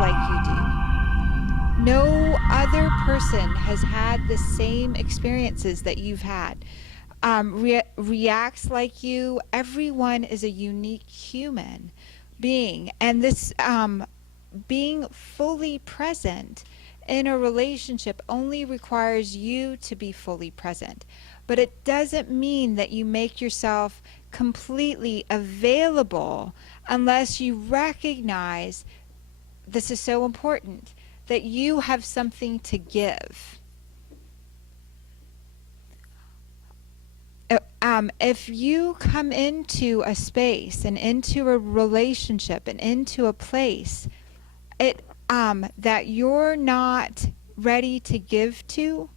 like you do. No other person has had the same experiences that you've had. Reacts like you. Everyone is a unique human being. And this being fully present in a relationship only requires you to be fully present. But it doesn't mean that you make yourself completely available unless you recognize, this is so important, that you have something to give. If you come into a space and into a relationship and into a place that you're not ready to give to,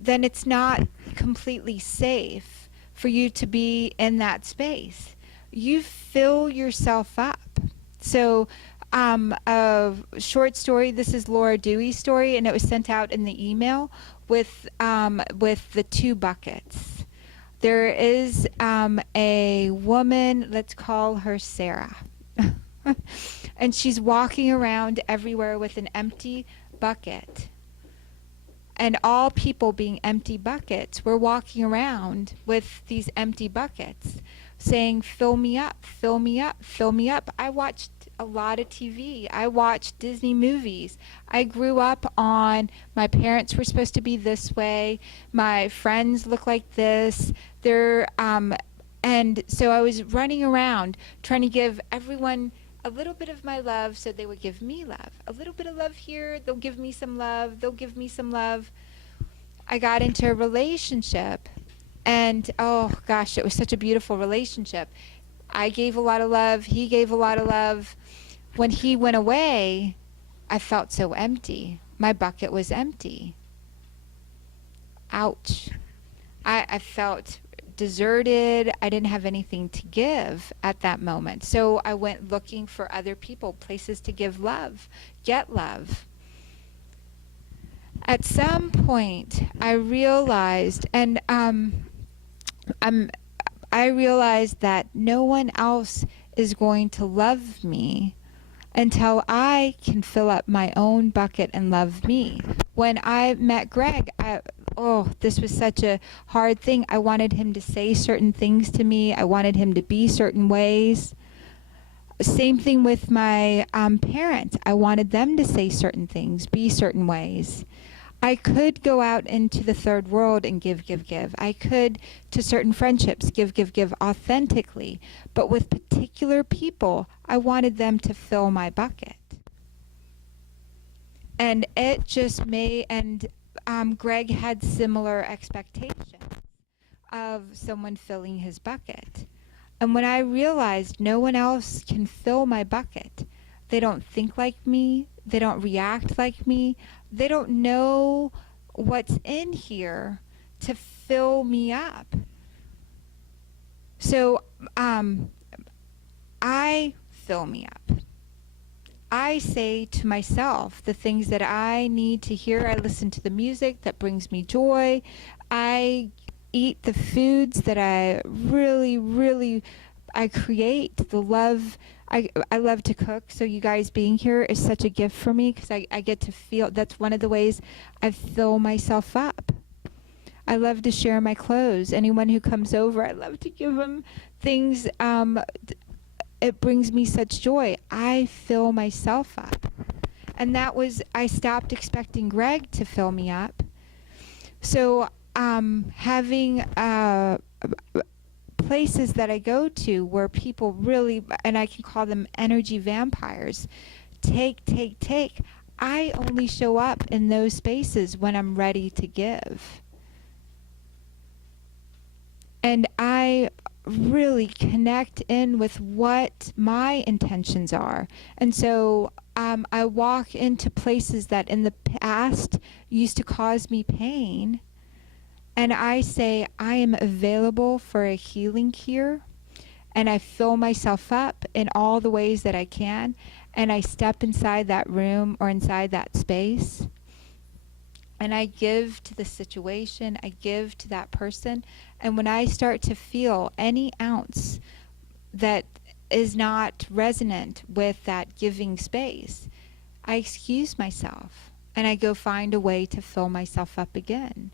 then it's not completely safe for you to be in that space. You fill yourself up. So a short story, this is Laura Dewey's story, and it was sent out in the email with the 2 buckets. There is a woman, let's call her Sarah. And she's walking around everywhere with an empty bucket. And all people being empty buckets, we're walking around with these empty buckets saying, fill me up, fill me up, fill me up. I watched a lot of TV. I watched Disney movies. I grew up on, my parents were supposed to be this way. My friends look like this. And so I was running around trying to give everyone a little bit of my love so they would give me love. A little bit of love here, they'll give me some love, they'll give me some love. I got into a relationship, and oh gosh, it was such a beautiful relationship. I gave a lot of love, he gave a lot of love. When he went away, I felt so empty. My bucket was empty. Ouch. I felt deserted. I didn't have anything to give at that moment. So I went looking for other people, places to give love, get love. At some point, I realized, and I realized that no one else is going to love me until I can fill up my own bucket and love me. When I met Greg, this was such a hard thing. I wanted him to say certain things to me. I wanted him to be certain ways. Same thing with my parents. I wanted them to say certain things, be certain ways. I could go out into the third world and give. I could, to certain friendships, give authentically. But with particular people, I wanted them to fill my bucket. And it just made, and Greg had similar expectations of someone filling his bucket. And when I realized no one else can fill my bucket, they don't think like me, they don't react like me, they don't know what's in here to fill me up. So I fill me up. I say to myself the things that I need to hear. I listen to the music that brings me joy. I eat the foods that I really I create the love. I love to cook, so you guys being here is such a gift for me because I get to feel, that's one of the ways I fill myself up. I love to share my clothes. Anyone who comes over, I love to give them things. It brings me such joy. I fill myself up. And that was, I stopped expecting Greg to fill me up. So having places that I go to where people really, and I can call them energy vampires, take. I only show up in those spaces when I'm ready to give. And I really connect in with what my intentions are. And so I walk into places that in the past used to cause me pain, and I say, I am available for a healing here, and I fill myself up in all the ways that I can, and I step inside that room or inside that space, and I give to the situation, I give to that person. And when I start to feel any ounce that is not resonant with that giving space, I excuse myself and I go find a way to fill myself up again.